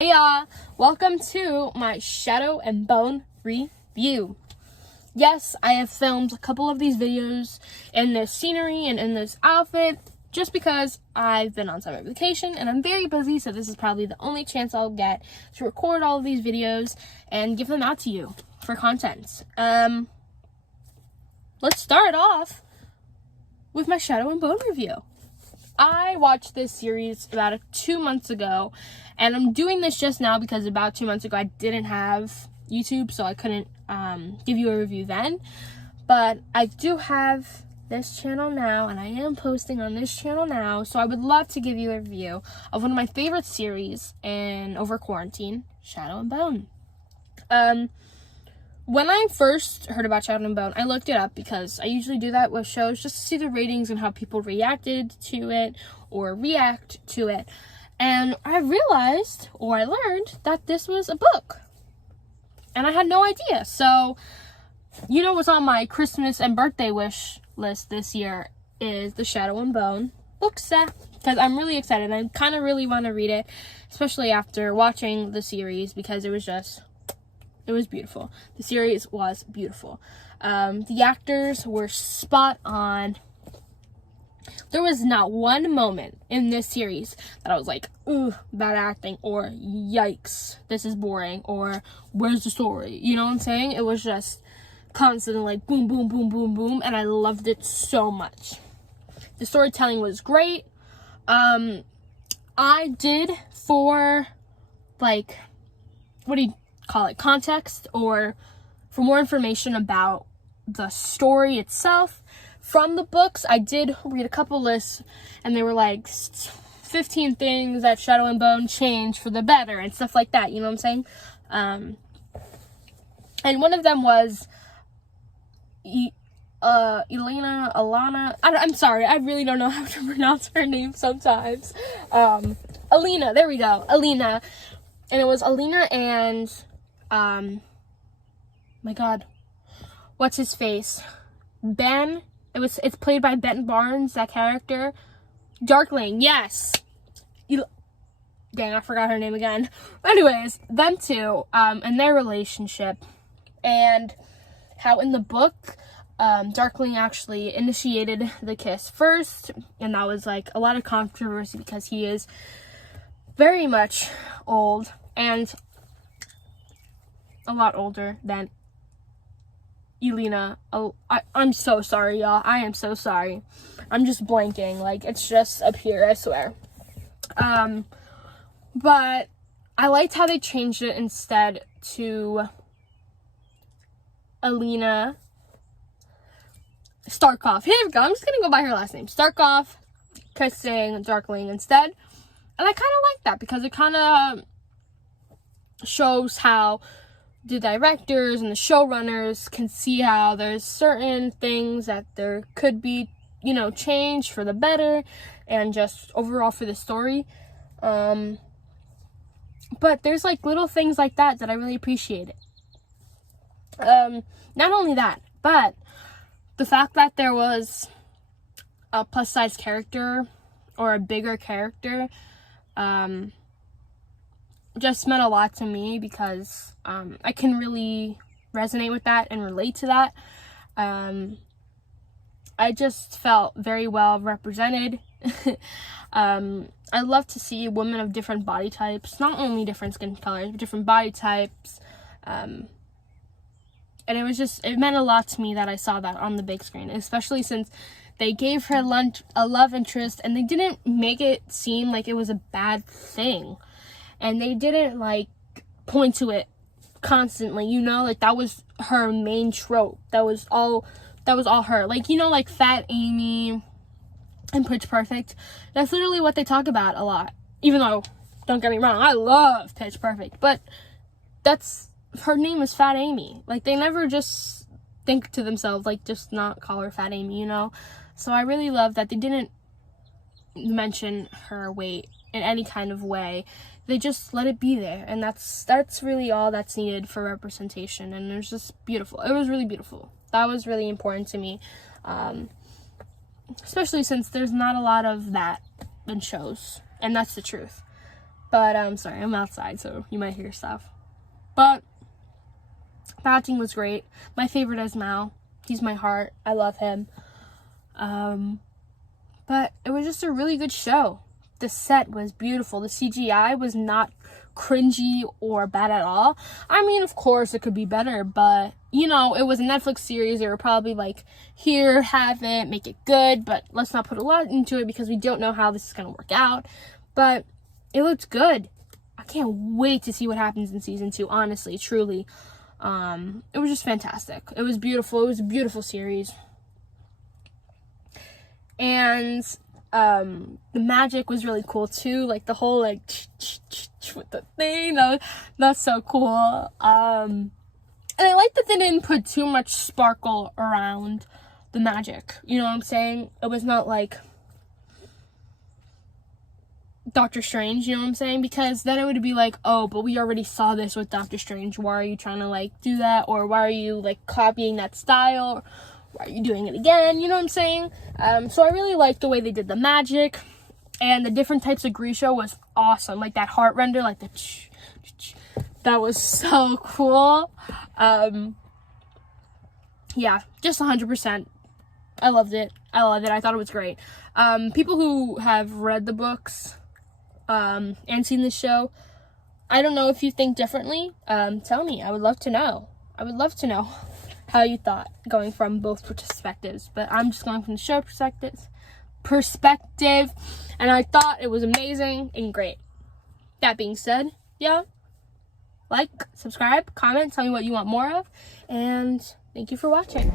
Hey y'all, welcome to my Shadow and Bone review. Yes, I have filmed a couple of these videos in this scenery and in this outfit just because I've been on summer vacation and I'm very busy, so this is probably the only chance I'll get to record all of these videos and give them out to you for content. Let's start off with my Shadow and Bone review. I watched this series about 2 months ago, and I'm doing this just now because about 2 months ago I didn't have YouTube, so I couldn't give you a review then. But I do have this channel now, and I am posting on this channel now, so I would love to give you a review of one of my favorite series over quarantine, Shadow and Bone. When I first heard about Shadow and Bone, I looked it up because I usually do that with shows just to see the ratings and how people reacted to it or react to it. And I realized, or I learned, that this was a book. And I had no idea. So, you know what's on my Christmas and birthday wish list this year is the Shadow and Bone book set. Because I'm really excited. I kind of really want to read it, especially after watching the series, because it was beautiful. The series was beautiful. The actors were spot on. There was not one moment in this series that I was like, ooh, bad acting, or yikes, this is boring, or where's the story? You know what I'm saying? It was just constantly like boom, boom, boom, boom, boom, and I loved it so much. The storytelling was great. I did for, like, what do you call it, context, or for more information about the story itself from the books, I did read a couple lists, and they were like 15 things that Shadow and Bone changed for the better and stuff like that, you know what I'm saying? And one of them was Alana, I'm sorry, I really don't know how to pronounce her name sometimes. Alina, there we go, Alina. And it was Alina and my god, what's his face? Ben. It's played by Ben Barnes, that character. Darkling, yes. Dang, I forgot her name again. Anyways, them two, and their relationship, and how in the book, Darkling actually initiated the kiss first, and that was like a lot of controversy because he is very much old and a lot older than Elena. Oh, I'm so sorry, y'all. I am so sorry. I'm just blanking. Like, it's just up here, I swear. But I liked how they changed it instead to Elena Starkov. Here we go. I'm just gonna go by her last name. Starkov kissing Darkling instead. And I kind of like that because it kind of shows how the directors and the showrunners can see how there's certain things that there could be, you know, changed for the better and just overall for the story. But there's like little things like that I really appreciate it. Not only that, but the fact that there was a plus size character or a bigger character just meant a lot to me because I can really resonate with that and relate to that. I just felt very well represented. I love to see women of different body types, not only different skin colors, but different body types. And it meant a lot to me that I saw that on the big screen, especially since they gave her a love interest and they didn't make it seem like it was a bad thing. And they didn't, like, point to it constantly, you know? Like, that was her main trope. That was all her. Like, you know, like, Fat Amy and Pitch Perfect? That's literally what they talk about a lot. Even though, don't get me wrong, I love Pitch Perfect. But her name is Fat Amy. Like, they never just think to themselves, like, just not call her Fat Amy, you know? So I really love that they didn't mention her weight in any kind of way. They just let it be there, and that's really all that's needed for representation, and it was just beautiful. It was really beautiful. That was really important to me, especially since there's not a lot of that in shows, and that's the truth. But sorry, I'm outside, so you might hear stuff. But the acting was great. My favorite is Mal. He's my heart. I love him. But it was just a really good show. The set was beautiful. The CGI was not cringy or bad at all. I mean, of course, it could be better, but, you know, it was a Netflix series. They were probably like, here, have it, make it good, but let's not put a lot into it because we don't know how this is going to work out. But it looked good. I can't wait to see what happens in season 2, honestly, truly. It was just fantastic. It was beautiful. It was a beautiful series. And the magic was really cool too, like the whole like with the thing. That's so cool. And I like that they didn't put too much sparkle around the magic. You know what I'm saying? It was not like Doctor Strange, you know what I'm saying? Because then it would be like, oh, but we already saw this with Doctor Strange. Why are you trying to like do that? Or why are you like copying that style? Why are you doing it again? You know what I'm saying? So I really liked the way they did the magic, and the different types of Grisha was awesome. Like that heart render, like the that was so cool. Yeah, just 100%. I loved it. I thought it was great. People who have read the books and seen this show, I don't know if you think differently. Tell me. I would love to know. How you thought, going from both perspectives. But I'm just going from the show perspective, and I thought it was amazing and great. That being said, yeah, like, subscribe, comment, tell me what you want more of, and thank you for watching.